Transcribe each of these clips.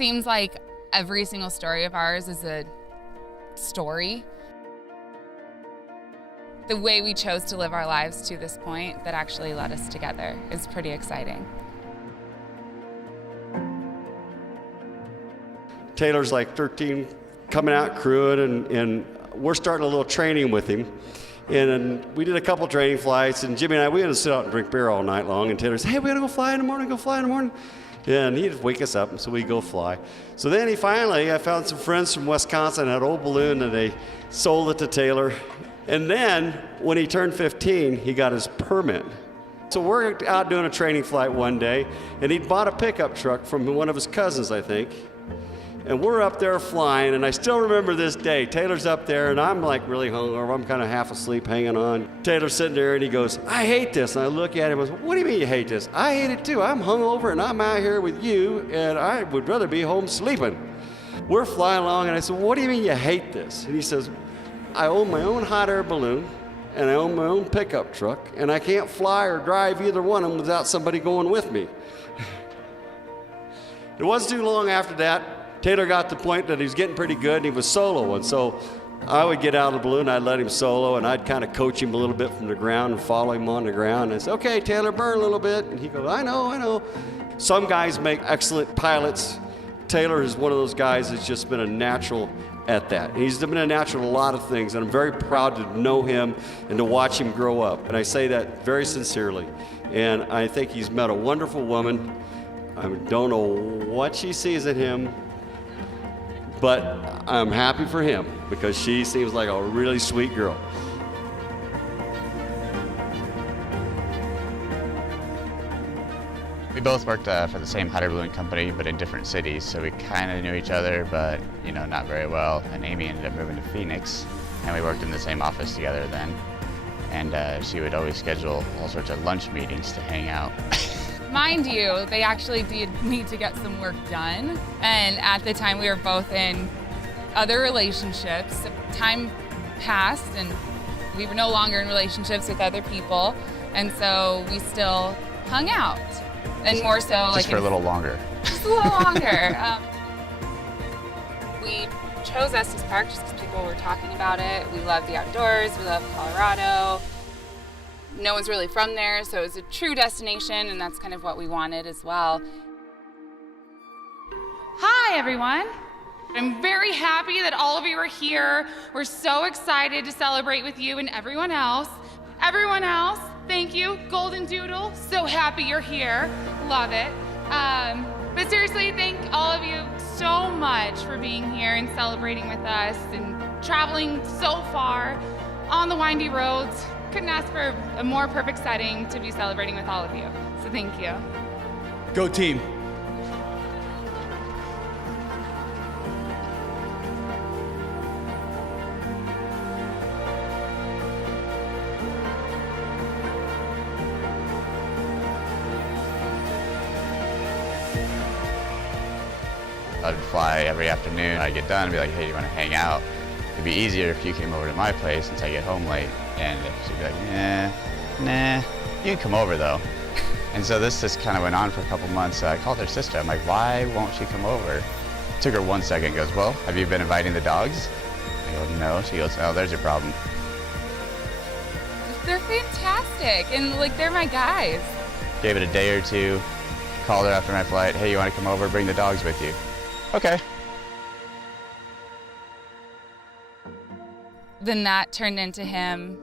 seems like every single story of ours is a story. The way we chose to live our lives to this point that actually led us together is pretty exciting. Taylor's like 13, coming out crewing, and we're starting a little training with him. And we did a couple training flights, and Jimmy and I, we had to sit out and drink beer all night long. And Taylor said, hey, we gotta go fly in the morning, And he'd wake us up, and so we'd go fly. So then I found some friends from Wisconsin, had an old balloon, and they sold it to Taylor. And then, when he turned 15, he got his permit. So we're out doing a training flight one day, and he'd bought a pickup truck from one of his cousins, I think. And we're up there flying, and I still remember this day. Taylor's up there, and I'm like really hungover. I'm kind of half asleep, hanging on. Taylor's sitting there, and he goes, I hate this. And I look at him and goes, what do you mean you hate this? I hate it too. I'm hungover, and I'm out here with you, and I would rather be home sleeping. We're flying along, and I said, what do you mean you hate this? And he says, I own my own hot air balloon, and I own my own pickup truck, and I can't fly or drive either one of them without somebody going with me. It wasn't too long after that, Taylor got to the point that he was getting pretty good, and he was solo, and so I would get out of the balloon, I'd let him solo, and I'd kind of coach him a little bit from the ground and follow him on the ground, and I said, okay, Taylor, burn a little bit, and he goes, I know. Some guys make excellent pilots. Taylor is one of those guys that's just been a natural at that. And he's been a natural at a lot of things, and I'm very proud to know him and to watch him grow up, and I say that very sincerely. And I think he's met a wonderful woman. I don't know what she sees in him, but I'm happy for him because she seems like a really sweet girl. We both worked for the same hot air balloon company, but in different cities, so we kind of knew each other, but not very well. And Amy ended up moving to Phoenix, and we worked in the same office together then. And she would always schedule all sorts of lunch meetings to hang out. Mind you, they actually did need to get some work done. And at the time we were both in other relationships. Time passed and we were no longer in relationships with other people. And so we still hung out. And more so just for a little longer. Just a little longer. We chose Estes Park just because people were talking about it. We love the outdoors, we love Colorado. No one's really from there, so it was a true destination, and that's kind of what we wanted as well. Hi, everyone. I'm very happy that all of you are here. We're so excited to celebrate with you and everyone else. Everyone else, thank you. Golden Doodle, so happy you're here. Love it. But seriously, thank all of you so much for being here and celebrating with us and traveling so far on the windy roads. Couldn't ask for a more perfect setting to be celebrating with all of you. So thank you. Go team. I'd fly every afternoon. I'd get done and be like, hey, you want to hang out? It'd be easier if you came over to my place since I get home late. And she'd be like, nah, you can come over though. And so this just kind of went on for a couple months. I called her sister. I'm like, why won't she come over? Took her 1 second, goes, well, have you been inviting the dogs? I go, no. She goes, oh, there's your problem. They're fantastic, and they're my guys. Gave it a day or two, called her after my flight, hey, you want to come over, bring the dogs with you? Okay. Then that turned into him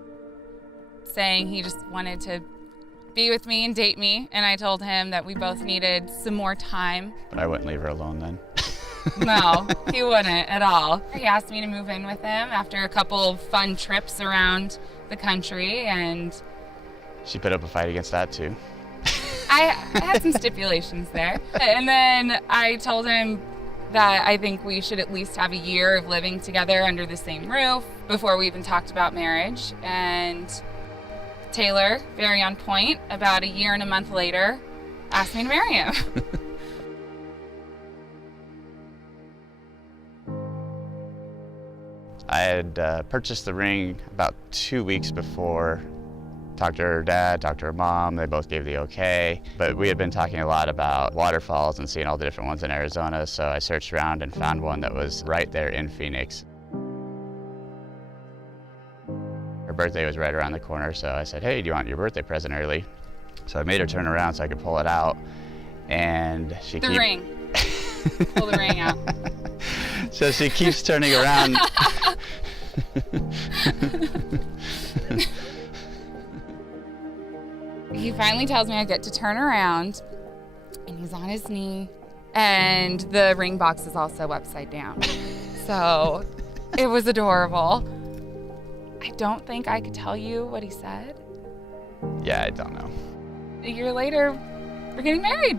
saying he just wanted to be with me and date me, and I told him that we both needed some more time. But I wouldn't leave her alone then. No, he wouldn't at all. He asked me to move in with him after a couple of fun trips around the country, and She put up a fight against that too. I had some stipulations there. And then I told him that I think we should at least have a year of living together under the same roof before we even talked about marriage. And Taylor, very on point, about a year and a month later, asked me to marry him. I had purchased the ring about 2 weeks before Talked to her dad, talked to her mom, they both gave the okay. But we had been talking a lot about waterfalls and seeing all the different ones in Arizona, so I searched around and found one that was right there in Phoenix. Her birthday was right around the corner, so I said, hey, do you want your birthday present early? So I made her turn around so I could pull it out, and she The ring. Pull the ring out. So she keeps turning around. He finally tells me I get to turn around, and he's on his knee, and the ring box is also upside down. So it was adorable. I don't think I could tell you what he said. Yeah, I don't know. A year later, we're getting married.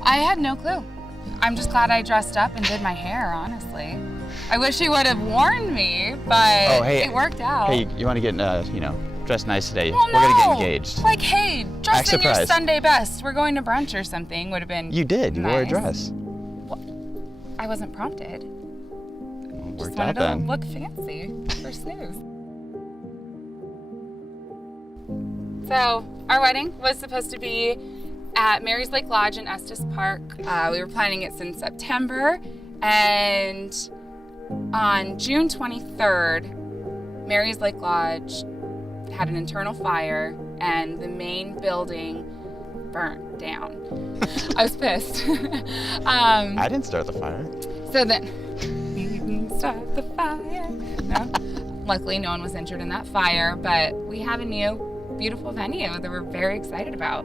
I had no clue. I'm just glad I dressed up and did my hair, honestly. I wish he would have warned me, but it worked out. Hey, you want to get, dressed nice today? Well, We're going to no. get engaged. Like, hey, dress in your surprised. Sunday best. We're going to brunch or something. Would have been You did. You wore a nice. dress. I wasn't prompted. Just Worked wanted out to then. look fancy for snooze. So our wedding was supposed to be at Mary's Lake Lodge in Estes Park. We were planning it since September, and on June 23rd, Mary's Lake Lodge had an internal fire and the main building burnt down. I was pissed. I didn't start the fire. So then, you didn't start the fire. No. Luckily, no one was injured in that fire, but we have a new, beautiful venue that we're very excited about.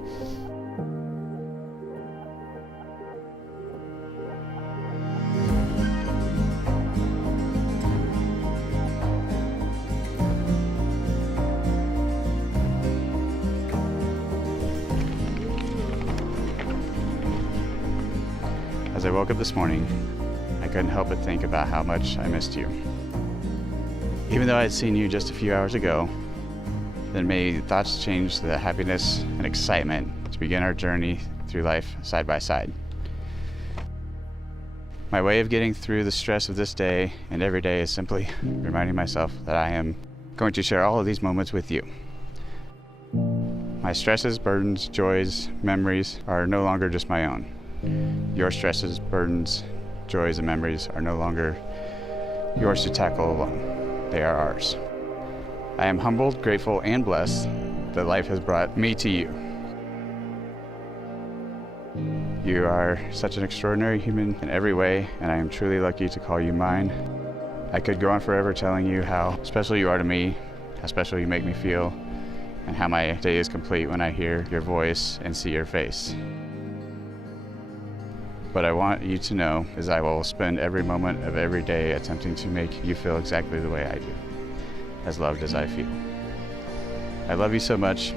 As I woke up this morning, I couldn't help but think about how much I missed you. Even though I had seen you just a few hours ago, then may thoughts change to the happiness and excitement to begin our journey through life side by side. My way of getting through the stress of this day and every day is simply reminding myself that I am going to share all of these moments with you. My stresses, burdens, joys, memories are no longer just my own. Your stresses, burdens, joys, and memories are no longer yours to tackle alone. They are ours. I am humbled, grateful, and blessed that life has brought me to you. You are such an extraordinary human in every way, and I am truly lucky to call you mine. I could go on forever telling you how special you are to me, how special you make me feel, and how my day is complete when I hear your voice and see your face. What I want you to know is I will spend every moment of every day attempting to make you feel exactly the way I do, as loved as I feel. I love you so much.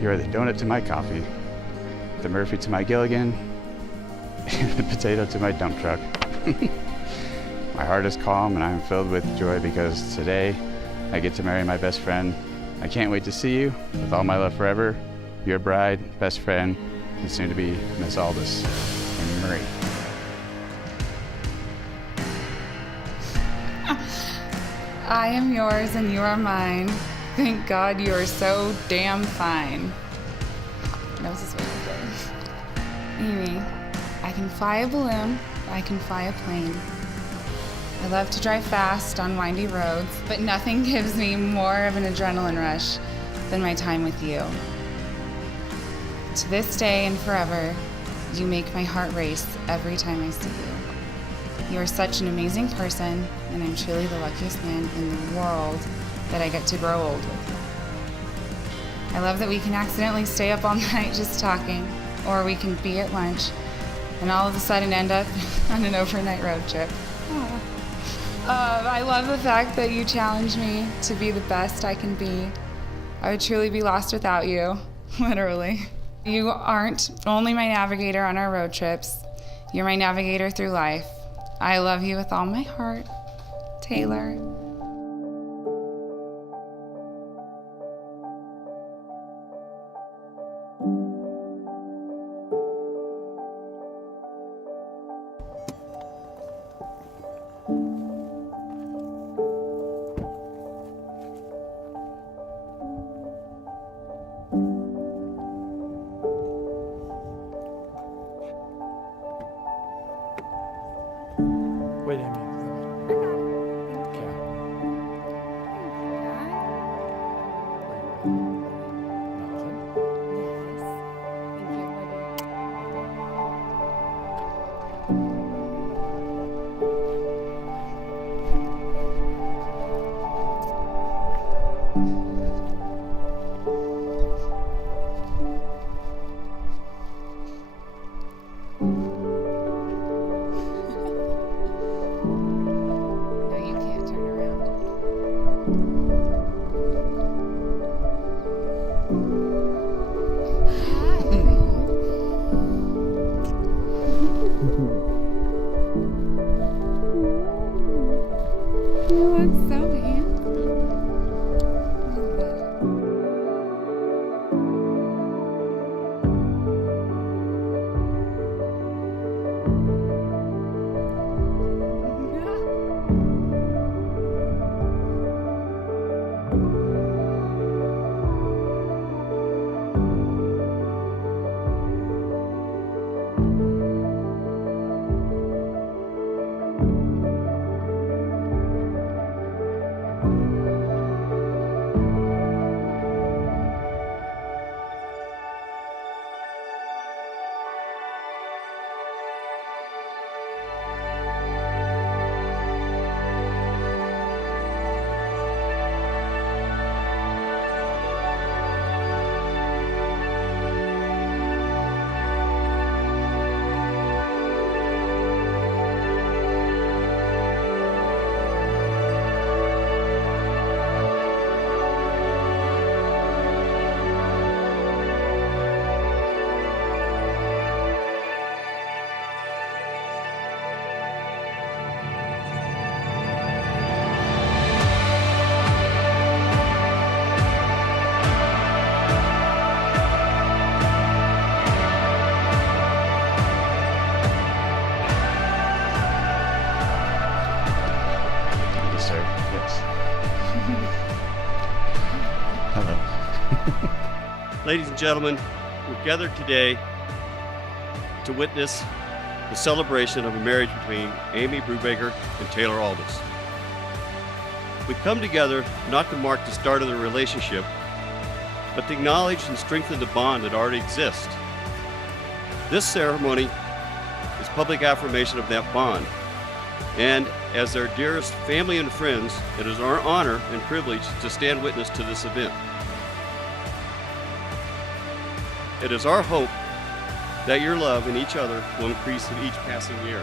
You are the donut to my coffee, the Murphy to my Gilligan, and the potato to my dump truck. My heart is calm and I am filled with joy because today I get to marry my best friend. I can't wait to see you with all my love forever. Your bride, best friend, and soon to be Miss Aldous and Marie. I am yours and you are mine. Thank God you are so damn fine. Nose is really good. Amy, I can fly a balloon, I can fly a plane. I love to drive fast on windy roads, but nothing gives me more of an adrenaline rush than my time with you. To this day and forever, you make my heart race every time I see you. You are such an amazing person, and I'm truly the luckiest man in the world that I get to grow old with. I love that we can accidentally stay up all night just talking, or we can be at lunch, and all of a sudden end up on an overnight road trip. I love the fact that you challenge me to be the best I can be. I would truly be lost without you, literally. You aren't only my navigator on our road trips, you're my navigator through life. I love you with all my heart, Taylor. Oh, it's so handsome. Yes, sir. Yes. Hello. Ladies and gentlemen, we've gathered today to witness the celebration of a marriage between Amy Brubaker and Taylor Aldous. We've come together not to mark the start of the relationship, but to acknowledge and strengthen the bond that already exists. This ceremony is public affirmation of that bond, and as their dearest family and friends, it is our honor and privilege to stand witness to this event. It is our hope that your love in each other will increase in each passing year.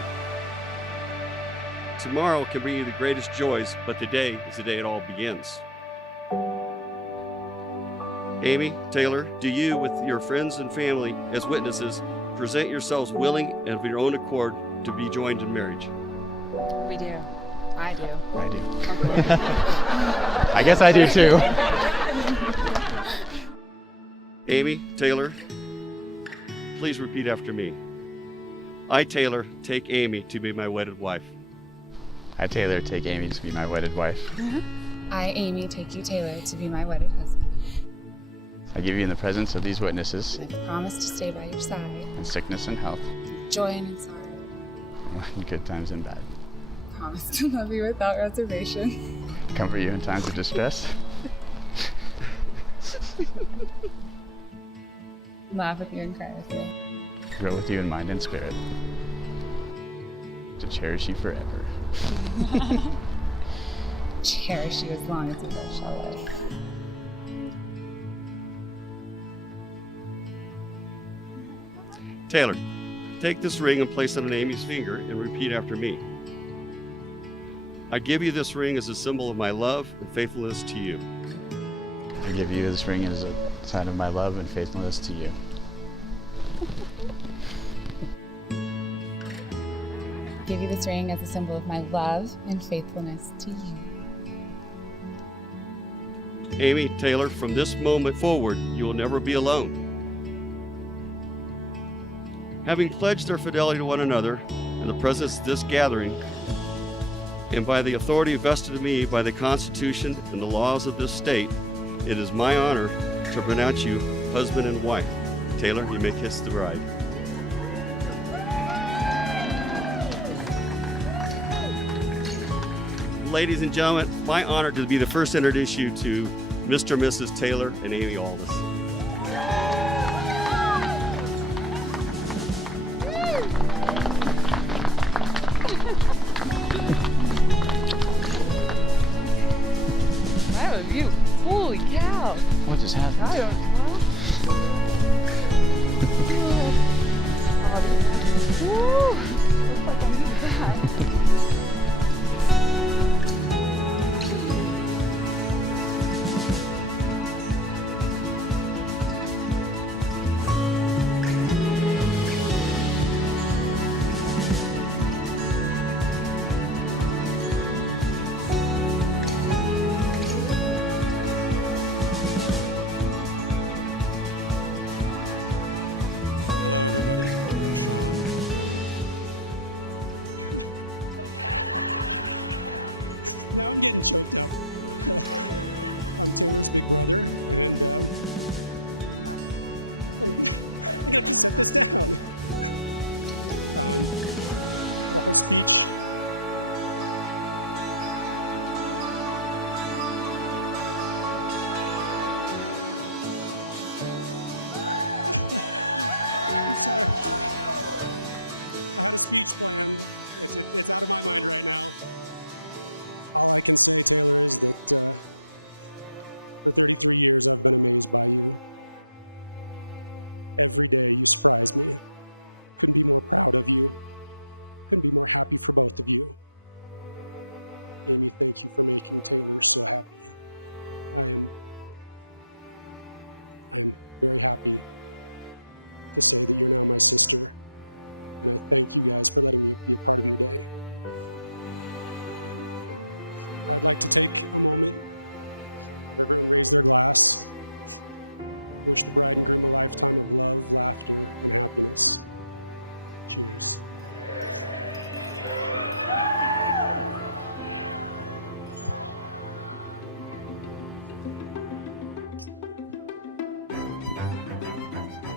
Tomorrow can bring you the greatest joys, but today is the day it all begins. Amy, Taylor, do you, with your friends and family as witnesses, present yourselves willing and of your own accord to be joined in marriage? We do. I do. I do. I guess I do too. Amy, Taylor, please repeat after me. I, Taylor, take Amy to be my wedded wife. I, Taylor, take Amy to be my wedded wife. I, Amy, take you, Taylor, to be my wedded husband. I give you in the presence of these witnesses, I promise to stay by your side, in sickness and health, joy and in sorrow. in good times and bad. Promise to love you without reservation. Comfort you in times of distress, Laugh with you and cry with you. grow with you in mind and spirit, to cherish you forever. Cherish you as long as we both shall live. Taylor, take this ring and place it on Amy's finger and repeat after me. I give you this ring as a symbol of my love and faithfulness to you. I give you this ring as a sign of my love and faithfulness to you. Give you this ring as a symbol of my love and faithfulness to you. Amy, Taylor, from this moment forward, you will never be alone. Having pledged their fidelity to one another in the presence of this gathering, and by the authority vested in me by the Constitution and the laws of this state, it is my honor to pronounce you husband and wife. Taylor, you may kiss the bride. Ladies and gentlemen, my honor to be the first to introduce you to Mr. and Mrs. Taylor and Amy Aldous. That was beautiful. Holy cow. What just happened? I don't know. Woo! Looks like I need that. Now I'm getting choked up. I'm Taylor's big brother, and I'm gonna have to set this down. The whole speech. I'm sorry. I had a speech planned. It's out of my mind right now. All I can say, Taylor, is that for 33 years I've been amazed by you. Every day you surprise me. Couldn't be more proud of you. Couldn't be more happy for both of you. Amy, thank you for making Taylor so happy. I am very happy to say that you're now my sister, and I thank you guys for letting me be a part of your day. I'd like to take a moment, have everyone raise their glass, wish the bride and groom a lifetime of love, laughter, and happiness. Cheers.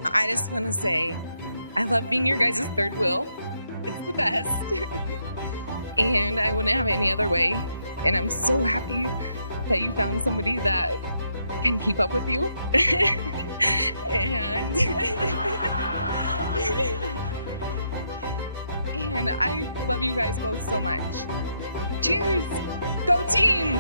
I just want to say, I love being your guys' third wheel. It's the best. And I wouldn't have it any other way. And I'm so happy that you found somebody that can keep up with you. And I love you guys both so much. Cheers! Go team!